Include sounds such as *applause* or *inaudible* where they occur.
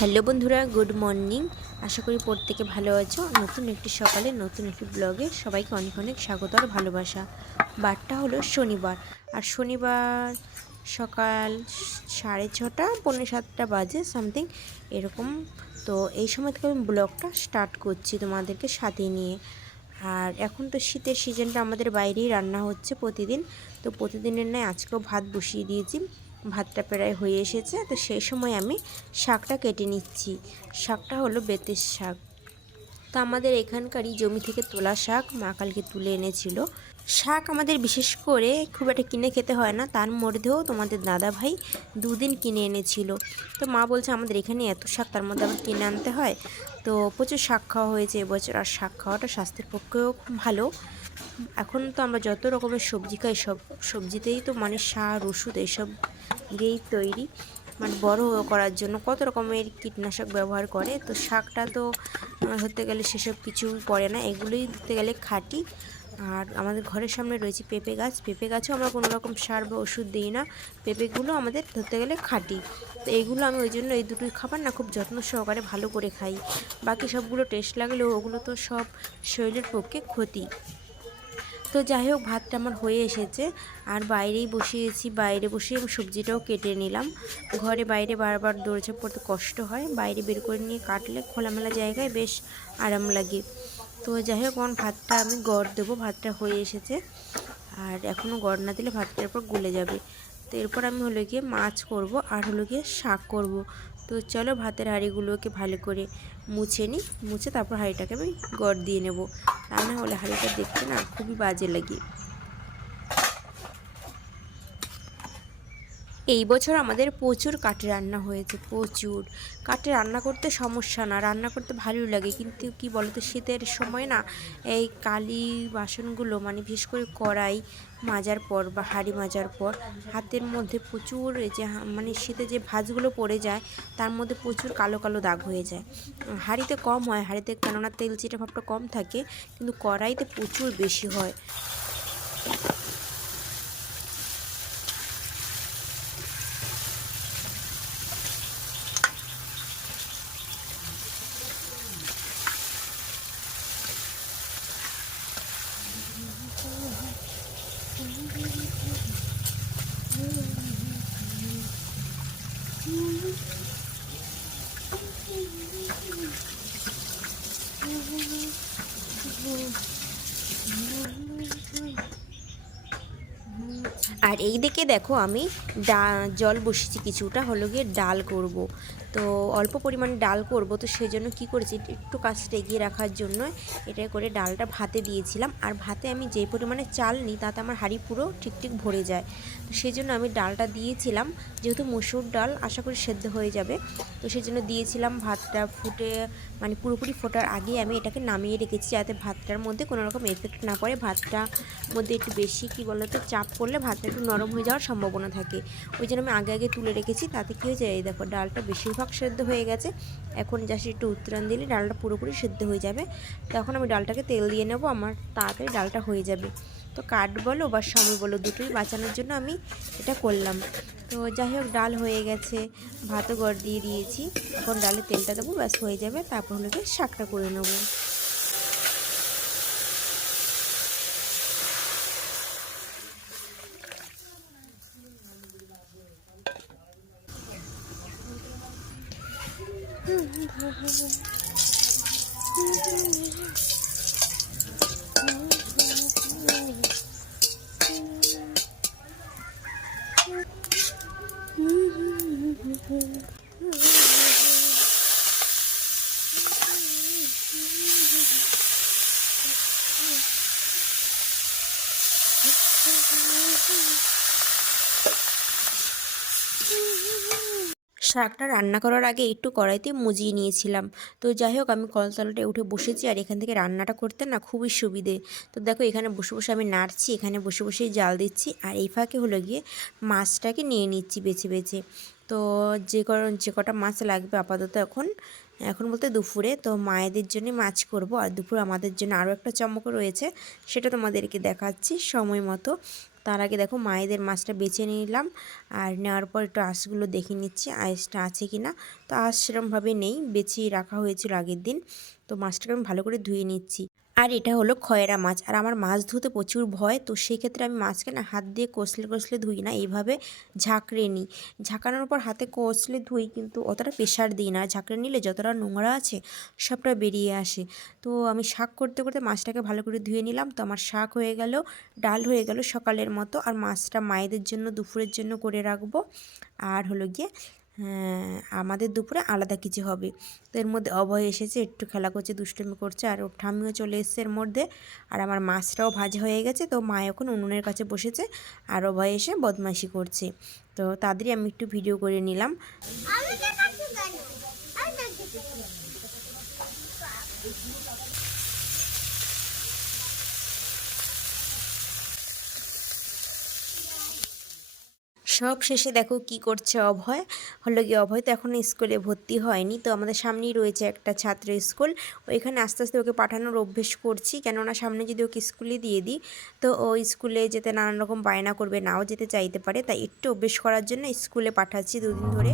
Hello বন্ধুরা, good morning. আশা করি প্রত্যেকে ভালো আছো। নতুন একটি সকালে নতুন একটি ব্লগে সবাইকে অনেক অনেক স্বাগত আর ভালোবাসা। বারটা হলো শনিবার, আর শনিবার সকাল সাড়ে ছটা, পৌনে সাতটা বাজে সামথিং এরকম। তো এই সময় থেকে আমি ব্লগটা স্টার্ট করছি তোমাদেরকে সাথে নিয়ে। আর এখন তো শীতের সিজনটা আমাদের বাইরেই রান্না হচ্ছে প্রতিদিন। তো প্রতিদিনের নয় আজকেও ভাত বসিয়ে দিয়েছি। ভাতটা প্রায় হয়ে এসেছে, তো সেই সময় আমি শাকটা কেটে নিচ্ছি। শাকটা হলো বেতের শাক। তো আমাদের এখানকারই জমি থেকে তোলা শাক মা কালকে তুলে এনেছিল। শাক আমাদের বিশেষ করে খুব একটা কিনে খেতে হয় না, তার মধ্যেও তোমাদের দাদা ভাই দুদিন কিনে এনেছিল। তো মা বলছে, আমাদের এখানে এত শাক, তার মধ্যে আবার কিনে আনতে হয়? তো প্রচুর শাক খাওয়া হয়েছে, এবছর আর শাক খাওয়াটা স্বাস্থ্যের পক্ষেও খুব ভালো। এখন তো আমরা যত রকমের সবজি খাই, সব সবজিতেই তো মানে সার, ওষুধ এসব দিয়েই তৈরি। মানে বড় করার জন্য কত রকমের কীটনাশক ব্যবহার করে। তো শাকটা তো ধরতে গেলে সেসব কিছু পড়ে না, এগুলোই ধরতে গেলে খাঁটি। আর আমাদের ঘরের সামনে রয়েছে পেঁপে গাছ। পেঁপে গাছেও আমরা কোনো রকম সার বা ওষুধ দিই না। পেঁপেগুলো আমাদের ধরতে গেলে খাঁটি। তো এইগুলো আমি ওই জন্য এই দুটোই খাবার না খুব যত্ন সহকারে ভালো করে খাই। বাকি সবগুলো টেস্ট লাগলেও ওগুলো তো সব শরীরের পক্ষে ক্ষতি। তো যাই হোক, ভাতটা আমার হয়ে এসেছে। আর বাইরেই বসিয়েছি, বাইরে বসে আমি সবজিটাও কেটে নিলাম। ঘরে বাইরে বারবার দৌড়ঝাপ করতে কষ্ট হয়। বাইরে বের করে নিয়ে কাটলে খোলামেলা জায়গায় বেশ আরাম লাগে। তো যাই হোক আমার ভাতটা আমি গড় দেবো। ভাতটা হয়ে এসেছে। আর এখনও গড় না দিলে ভাতটার পর গলে যাবে। তো এরপর আমি হলো গিয়ে মাছ করব আর হলো গিয়ে শাক করব। তো চলো ভাতের হাঁড়িগুলোকে ভালো করে মুছে নিই, মুছে তারপর হাঁড়িটাকে আমি গড় দিয়ে নেব। তা না হলে হাঁড়িটা দেখতে না খুবই বাজে লাগে। এই বছর আমাদের প্রচুর কাঠে রান্না হয়েছে, প্রচুর। কাঠে রান্না করতে সমস্যা না, রান্না করতে ভালোই লাগে। কিন্তু কি বলতো, শীতের সময় না, এই কালি বাসনগুলো মানে বিশেষ করে কড়াই মাজার পর বা হাঁড়ি মাজার পর, হাতের মধ্যে প্রচুর যে মানে শীতে যে ভাঁজগুলো পড়ে যায়, তার মধ্যে প্রচুর কালো কালো দাগ হয়ে যায়। হাঁড়িতে কম হয়, হাঁড়িতে কেননা তেল চিটা ভাবটা কম থাকে, কিন্তু কড়াইতে প্রচুর বেশি হয়। আর এই দিকে দেখো আমি ডা জল বসেছি কিছুটা হলো গিয়ে ডাল করব। তো অল্প পরিমাণে ডাল করব, তো সেই জন্য কী করেছি, একটু কাজটা এগিয়ে রাখার জন্য এটা করে ডালটা ভাতে দিয়েছিলাম। আর ভাতে আমি যে পরিমাণে চাল নিই, তাতে আমার হাঁড়ি পুরো ঠিক ঠিক ভরে যায়। তো সেই জন্য আমি ডালটা দিয়েছিলাম, যেহেতু মসুর ডাল আশা করি সেদ্ধ হয়ে যাবে, তো সেই জন্য দিয়েছিলাম ভাতটা ফুটে মানে পুরোপুরি ফোটার আগে আমি এটাকে নামিয়ে রেখেছি, যাতে ভাতটার মধ্যে কোনো রকম এফেক্ট না করে ভাতটা মধ্যে একটু বেশি, কী বলতো, চাপ করলে ভাতটা একটু নরম হয়ে যাওয়ার সম্ভাবনা থাকে। ওই জন্য আমি আগে আগে তুলে রেখেছি, তাতে কী হয়েছে, এই দেখো, ডালটা বেশিরভাগ সেদ্ধ হয়ে গেছে। এখন জাস্ট একটু উত্তরণ দিলে ডালটা পুরোপুরি সেদ্ধ হয়ে যাবে। তখন আমি ডালটাকে তেল দিয়ে নেব, আমার তাড়াতাড়ি ডালটা হয়ে যাবে। তো কাঠ বলো বা সময় বলো, দুটোই বাঁচানোর জন্য আমি এটা করলাম। তো যাই হোক, ডাল হয়ে গেছে, ভাতও গড় দিয়ে দিয়েছি। এখন ডালে তেলটা দেবো, ব্যাস হয়ে যাবে। তারপর হলো শাকটা করে নেব। Mm-hmm. *laughs* শাকটা রান্না করার আগে একটু কড়াইতে মুজিয়ে নিয়েছিলাম। তো যাই হোক, আমি কলতলাটা উঠে বসেছি আর এখান থেকে রান্নাটা করতে না খুবই সুবিধে। তো দেখো, এখানে বসে বসে আমি নাড়ছি, এখানে বসে বসেই জাল দিচ্ছি আর এই ফাঁকে হলো গিয়ে মাছটাকে নিয়ে নিচ্ছি বেছে বেছে। তো যে যে কটা মাছ লাগবে আপাতত এখন এখন বলতে দুপুরে। তো মায়েদের জন্য মাছ করব আর দুপুর আমাদের জন্য আরও একটা চমক রয়েছে, সেটা তোমাদেরকে দেখাচ্ছি সময় মতো। তার আগে দেখো মায়েদের মাছটা বেছে নিলাম আর নেওয়ার পর একটু আঁশগুলো দেখে নিচ্ছি, আঁশটা আছে কি না তো আঁশ সেরমভাবে নেই বেছিয়ে রাখা হয়েছিল আগের দিন। তো মাছটাকে আমি ভালো করে ধুয়ে নিচ্ছি। আর এটা হলো খয়রা মাছ। আর আমার মাছ ধুতে প্রচুর ভয়, তো সেই ক্ষেত্রে আমি মাছকে না হাত দিয়ে কষলে কষলে ধুই না, এইভাবে ঝাঁকড়ে নিই। ঝাঁকানোর পর হাতে কষলে ধুই, কিন্তু অতটা প্রেশার দিই না। ঝাঁকড়ে নিলে যতটা নোংরা আছে, সবটা বেরিয়ে আসে। তো আমি শাক করতে করতে মাছটাকে ভালো করে ধুয়ে নিলাম, তো আমার শাক হয়ে গেল, ডাল হয়ে গেল সকালের মতো। আর মাছটা মায়েদের জন্য, দুপুরের জন্য করে রাখব। আর হলো গিয়ে আমাদের দুপুরে আলাদা কিছু হবে। তো এর মধ্যে অভয় এসেছে, একটু খেলা করছে, দুষ্টুমি করছে, আর ওর ঠাম্মিও চলে এসছে এর মধ্যে। আর আমার মাছটাও ভাজা হয়ে গেছে, তো মা এখন উনুনের কাছে বসেছে, আর অভয় এসে বদমাইশি করছে। তো তাদেরই আমি একটু ভিডিও করে নিলাম কেন আমি দেখাচ্ছি সব শেষে দেখো কি করছে অভয়? হলো গিয়ে অভয় তো এখন স্কুলে ভর্তি হয়নি, তো আমাদের সামনেই রয়েছে একটা ছাত্র স্কুল। ওইখানে আস্তে আস্তে ওকে পাঠানোর অভ্যেস করছি, কেননা সামনে যদি ওকে স্কুলে দিয়ে দিই, তো ও স্কুলে যেতে নানান রকম বায়না করবে, নাও যেতে চাইতে পারে। তাই একটু অভ্যেস করার জন্য স্কুলে পাঠাচ্ছি দুদিন ধরে।